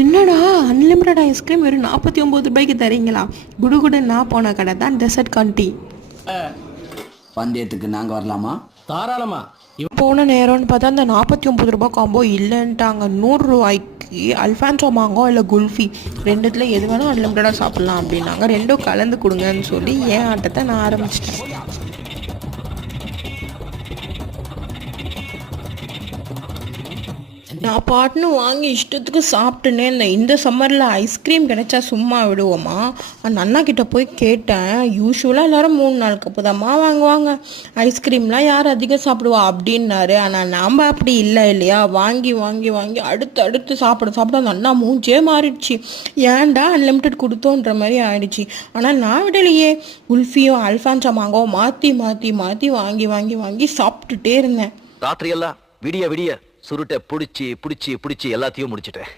என்னடா unlimited ice cream வெறும் 49 ரூபாய்க்கு தரீங்களா? குடுகுடு நான் போன கடை தான் டெசர்ட் கண்டி. பந்தயத்துக்கு நாங்கள் வரலாமா? தாராளமா. போன நேரம்னு பார்த்தா அந்த 49 ரூபாய் காம்போ இல்லைன்ட்டாங்க. 100 ரூபாய்க்கு அல்ஃபான்சோ மாங்கோ இல்லை குல்ஃபி ரெண்டுத்தில் எது வேணும் அன்லிமிட்டடாக சாப்பிட்லாம் அப்படின்னாங்க. ரெண்டும் கலந்து கொடுங்கன்னு சொல்லி ஏன் ஆட்டத்தை நான் ஆரம்பிச்சிட்டேன். நான் பாட்டுன்னு வாங்கி இஷ்டத்துக்கு சாப்பிட்டுனே இருந்தேன். இந்த சம்மரில் ஐஸ்கிரீம் கிடைச்சா சும்மா விடுவோமா? அந்த அண்ணா கிட்ட போய் கேட்டேன். யூஸ்வலாக எல்லோரும் 3 நாள் கப்பு தான்மா வாங்குவாங்க, ஐஸ்கிரீம்லாம் யார் அதிகம் சாப்பிடுவா அப்படின்னாரு. ஆனால் நாம் அப்படி இல்லை இல்லையா? வாங்கி வாங்கி வாங்கி அடுத்து சாப்பிட அந்த அண்ணா மூஞ்சே மாறிடுச்சு. ஏன்டா அன்லிமிட்டட் கொடுத்தோன்ற மாதிரி ஆயிடுச்சு. ஆனால் நான் விடலையே. குல்ஃபியும் அல்ஃபான்சோ மாங்கோ மாற்றி மாற்றி மாற்றி வாங்கி வாங்கி வாங்கி சாப்பிட்டுட்டே இருந்தேன். ராத்திரியெல்லாம் விடிய விடிய சுருட்டை பிடிச்சி எல்லாத்தையும் முடிச்சிட்டேன்.